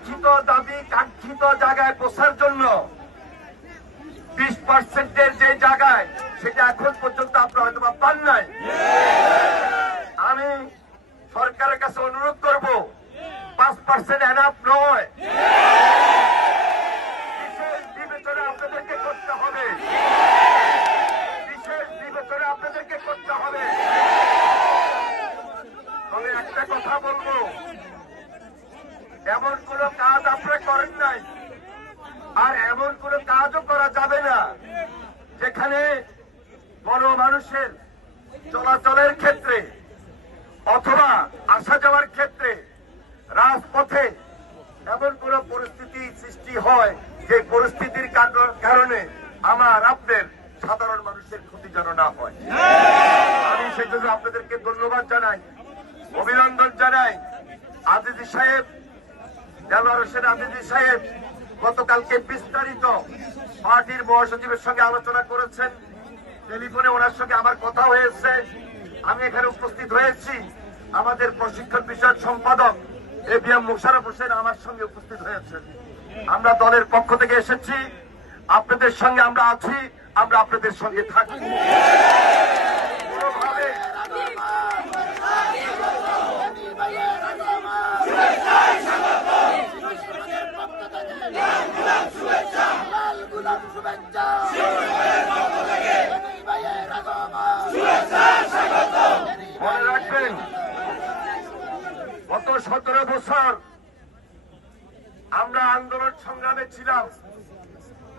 কাঙ্ক্ষিত দাবি কাঙ্ক্ষিত জায়গায় পৌঁছার জন্য 20% যে জায়গায় সেটা এখন পর্যন্ত আপনারা হয়তো পান নাই। আমি সরকারের কাছে অনুরোধ করব 5% এনাফ নয়, বিশেষ বিবেচনা আপনাদেরকে করতে হবে, বিশেষ বিবেচনা আপনাদেরকে করতে হবে। তবে একটা কথা বলবো, এমন কোন কাজ আপনারা করেন নাই আর এমন কোন কাজও করা যাবে না যেখানে মানুষের চলাচলের ক্ষেত্রে অথবা আসা যাওয়ার ক্ষেত্রে রাজপথে এমন কোন পরিস্থিতি সৃষ্টি হয় যে পরিস্থিতির কারণে আমার আপনার সাধারণ মানুষের ক্ষতি যেন না হয়। আমি সেজন্য আপনাদেরকে ধন্যবাদ জানাই, অভিনন্দন জানাই। আজিজি সাহেব, দেলোয়ার হোসেন আজিজি সাহেব গতকালকে বিস্তারিত পার্টির মহাসচিবের সঙ্গে আলোচনা করেছেন। টেলিফোনে ওনার সঙ্গে আমার কথা হয়েছে, আমি এখানে উপস্থিত হয়েছি। আমাদের প্রশিক্ষণ বিষয়ক সম্পাদক এবিএম মোশাররফ হোসেন আমার সঙ্গে উপস্থিত হয়েছেন। আমরা দলের পক্ষ থেকে এসেছি, আপনাদের সঙ্গে আমরা আছি, আমরা আপনাদের সঙ্গে থাকি। কোনোভাবে মনে রাখবেন, গত 17 বছর আমরা আন্দোলন সংগ্রামে ছিলাম,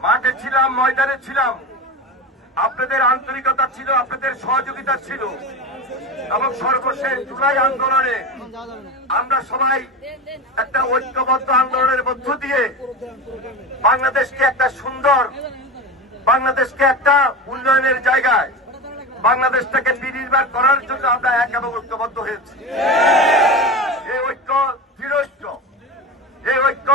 মাঠে ছিলাম, ময়দানে ছিলাম। আপনাদের আন্তরিকতা ছিল, আপনাদের সহযোগিতা ছিল এবং সর্বশেষ জুলাই আন্দোলনে আমরা সবাই একটা ঐক্যবদ্ধ আন্দোলনের মধ্য দিয়ে বাংলাদেশকে একটা সুন্দর, বাংলাদেশকে একটা উন্নয়নের জায়গায়, বাংলাদেশটাকে বিনির্মাণ করার জন্য আমরা এক এবং ঐক্যবদ্ধ হয়েছি। এই ঐক্য দৃঢ় ঐক্য, এই ঐক্য